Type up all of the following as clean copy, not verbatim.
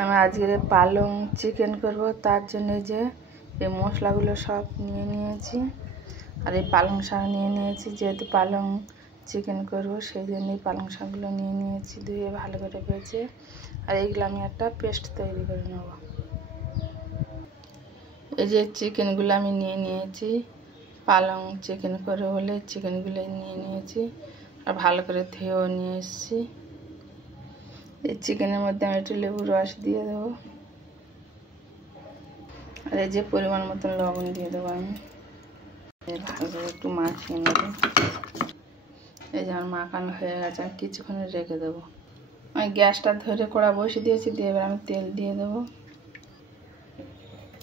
আমি আজকে পালং চিকেন করব, তার জন্য যে এই মশলাগুলো সব নিয়ে নিয়েছি। আর এই পালং শাক নিয়ে নিয়েছি, যেহেতু পালং চিকেন করব সেই জন্যই পালং শাকগুলো নিয়ে নিয়েছি, ধুয়ে ভালো করে বেছে। আর এইগুলো আমি একটা পেস্ট তৈরি করে নেব। এই যে চিকেনগুলো আমি নিয়ে নিয়েছি, পালং চিকেন করে বলে চিকেনগুলো নিয়ে নিয়েছি আর ভালো করে ধুয়েও নিয়ে এসেছি। এই চিকেনের মধ্যে আমি একটু লেবুর রস দিয়ে দেবো, আর এই যে পরিমাণ মতন লবণ দিয়ে দেবো। আমি ভালো করে একটু মাখিয়ে নেব। এই যে আমার মাখানো হয়ে গেছে, আমি কিছুক্ষণ রেখে দেবো। আমি গ্যাসটা ধরে কড়া বসিয়ে দিয়েছি, দিয়ে এবার আমি তেল দিয়ে দেবো।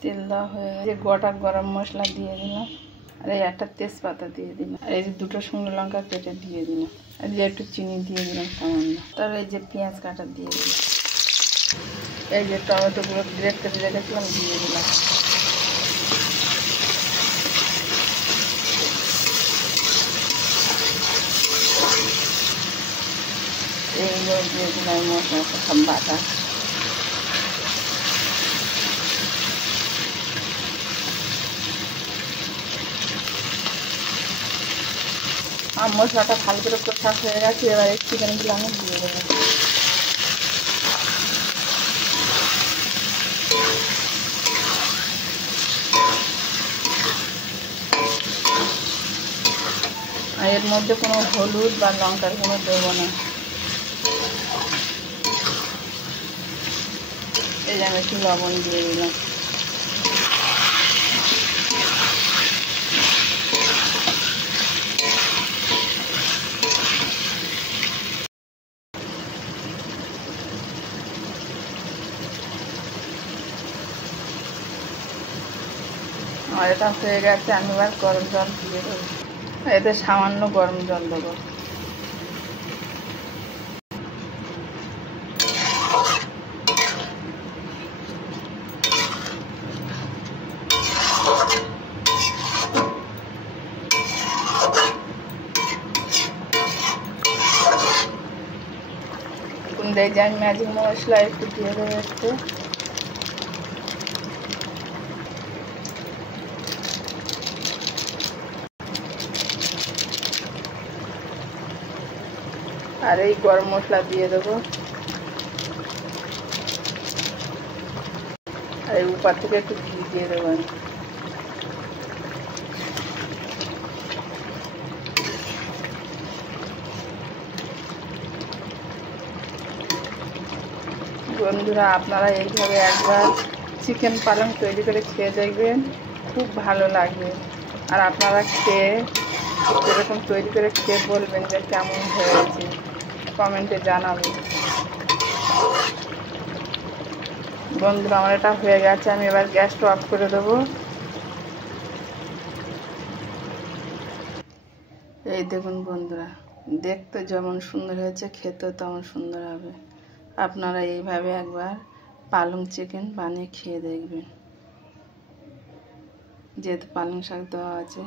তেল দেওয়া হয়ে গেছে, গোটা গরম মশলা দিয়ে দিলাম, আর এই একটা তেজপাতা দিয়ে দিলাম, আর এই যে দুটো শুকনো লঙ্কা কেটে দিয়ে দিলাম, আর যে একটু চিনি দিয়ে দিলাম সামান্য। তারপর এই যে পেঁয়াজ কাটা দিয়ে দিলাম, এই যে টমেটোগুলো গ্রেট করে রেখেছিলাম দিয়ে দিলাম। এইগুলো দিয়ে দিলাম মশলা সব বাটা। আর মশলাটা ভালো করে কষা হয়ে গেছে, এবার এই চিকেনগুলো আমি দিয়ে দেবো। আর এর মধ্যে কোনো হলুদ বা লঙ্কার কোনো দেবো না। এই যে আমি একটু লবণ দিয়ে দিলাম। আর এটা হয়ে গেছে, আমি এবার গরম জল দিয়ে দেবো। এতে সামান্য গরম জল দেবো। এই যে আমি ম্যাজিক মশলা একটু দিয়ে দেবো একটু। আর এই গরম মশলা দিয়ে দেবো, আর এই উপর থেকে একটু ঘি দিয়ে দেবো। বন্ধুরা, আপনারা এইভাবে একবার চিকেন পালং তৈরি করে খেয়ে দেখবেন, খুব ভালো লাগবে। আর আপনারা খেয়ে এরকম তৈরি করে খেয়ে বলবেন যে কেমন হয়েছে, কমেন্টে জানাবেন। বন্ধুরা, আমার এটা হয়ে গেছে, আমি এবার গ্যাসটা অফ করে দেবো। এই দেখুন বন্ধুরা, দেখতে যেমন সুন্দর হয়েছে, খেতেও তেমন সুন্দর হবে। আপনারা এইভাবে একবার পালং চিকেন বানিয়ে খেয়ে দেখবেন, যেহেতু পালং শাক দেওয়া আছে।